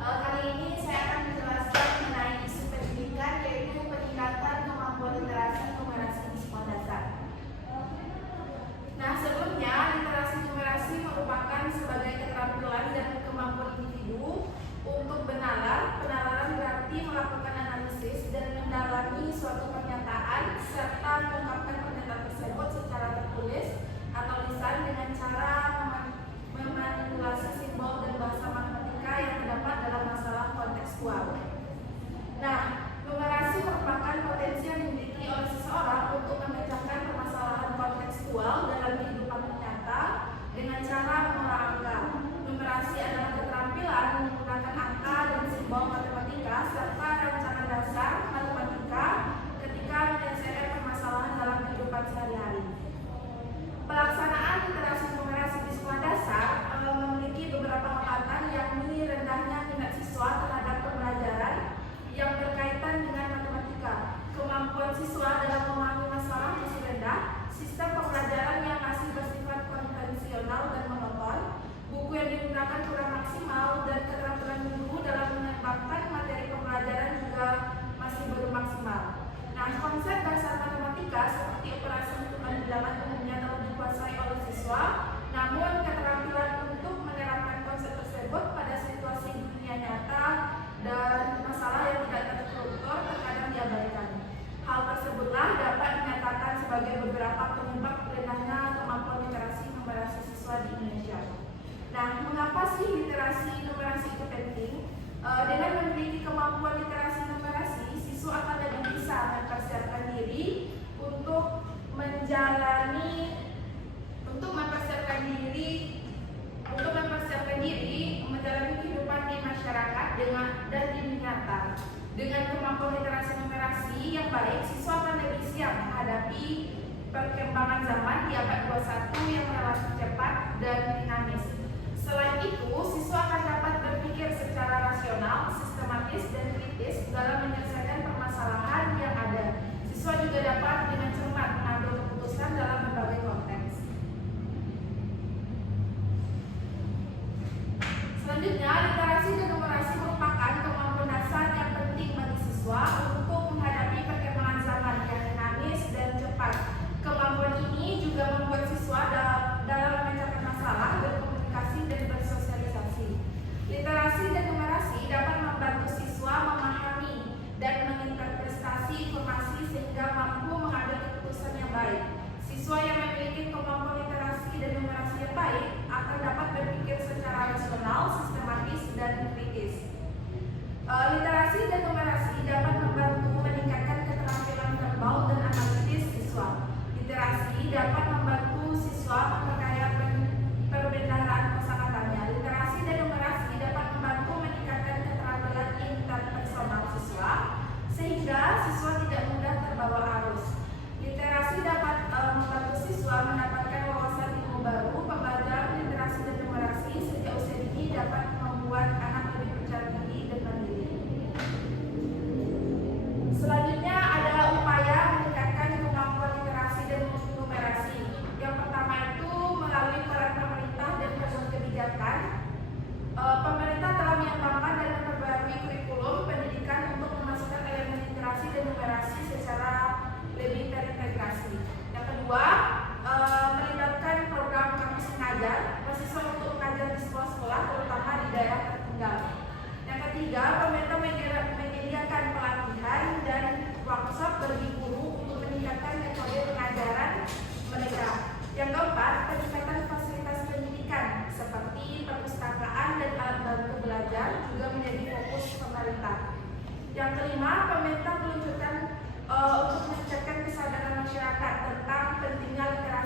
Kali ini saya akan menjelaskan mengenai isu pendidikan, yaitu peningkatan kemampuan literasi numerasi di sekolah dasar. Nah, sebelumnya literasi numerasi merupakan sebagai keterampilan dan kemampuan individu untuk benalar. Penalaran berarti melakukan analisis dan mendalami suatu pernyataan serta mengungkapkan pernyataan tersebut secara tertulis atau lisan dengan cara memanipulasi simbol dan bahasa matematika yang terdapat dalam masalah kontekstual. Nah, numerasi merupakan potensi yang dimiliki oleh seseorang untuk memecahkan permasalahan kontekstual dalam kehidupan nyata dengan cara mengolah angka. Numerasi adalah keterampilan menggunakan angka dan simbol matematika serta rencana dasar matematika ketika menyelesaikan permasalahan dalam kehidupan sehari-hari. Pelaksanaan literasi numerasi di sekolah dasar memiliki beberapa hambatan, yakni rendahnya minat siswa terhadap pembelajaran yang berkaitan dengan matematika, kemampuan siswa dalam memahami masalah masih rendah, sistem pembelajaran yang masih bersifat konvensional dan monoton, buku yang digunakan kurang maksimal, dan keterampilan guru dalam mengembangkan materi pembelajaran juga masih belum maksimal. Nah, konsep dasar matematika seperti operasi hitungan bilangan umumnya telah dikuasai oleh siswa, namun keterampilan untuk menerapkan konsep tersebut pada situasi dunia nyata dan masalah yang tidak terstruktur terkadang diabaikan. Hal tersebutlah dapat dinyatakan sebagai beberapa penyebab rendahnya kemampuan literasi numerasi siswa di Indonesia. Nah, mengapa sih literasi numerasi itu penting? Dengan memiliki kemampuan literasi numerasi, siswa akan lebih bisa mempersiapkan diri untuk menjalani kehidupan di masyarakat dan di nyata. Dengan kemampuan literasi numerasi yang baik, siswa akan lebih siap menghadapi perkembangan zaman di abad 21 yang relatif cepat dan dinamis. Selain itu, siswa akan dapat berpikir secara rasional, sistematis, dan kritis dalam menyelesaikan permasalahan yang ada. Siswa juga dapat dengan cermat mengambil keputusan dalam berbagai konteks. Selanjutnya, literasi dan numerasi merupakan kemampuan dasar yang penting bagi siswa untuk menghadapi perkembangan zaman yang dinamis dan cepat. Kemampuan ini juga membuat siswa dalam memecahkan masalah, berkomunikasi, dan bersosialisasi. Literasi dan numerasi dapat membantu siswa memahami dan menginterpretasi informasi sehingga mampu mengambil keputusan yang baik. Siswa yang memiliki kemampuan literasi dan numerasi yang baik akan dapat berpikir secara rasional, sistematis, dan kritis. Literasi dan numerasi dapat membantu meningkatkan keterampilan verbal dan analitis siswa. Literasi dapat membantu siswa memperkaya perbendaharaan kosakatanya. Literasi dan numerasi dapat membantu meningkatkan keterampilan interpersonal siswa sehingga siswa tidak mudah terbawa arus. Literasi dapat membantu siswa mendapatkan wawasan ilmu baru. Pembelajaran literasi dan numerasi sejak usia dini dapat membuat anak lebih percaya diri dan mandiri. Selanjutnya ada upaya meningkatkan kemampuan literasi dan numerasi. Yang pertama itu melalui peran pemerintah dan pembuat kebijakan. Pemerintah telah mengembangkan dan memperbarui kurikulum pendidikan untuk memasukkan elemen literasi dan numerasi secara lebih terintegrasi. Yang kedua, melibatkan program kampus mengajar, mahasiswa untuk mengajar di sekolah-sekolah terutama di daerah tertinggal. Yang ketiga, pemerintah menyediakan pelatihan dan workshop bagi guru untuk meningkatkan metode pengajaran mereka. Yang keempat, peningkatan fasilitas pendidikan seperti perpustakaan dan alat bantu belajar juga menjadi fokus pemerintah. Yang kelima, pemerintah meluncurkan untuk meningkatkan kesadaran masyarakat tentang pentingnya literasi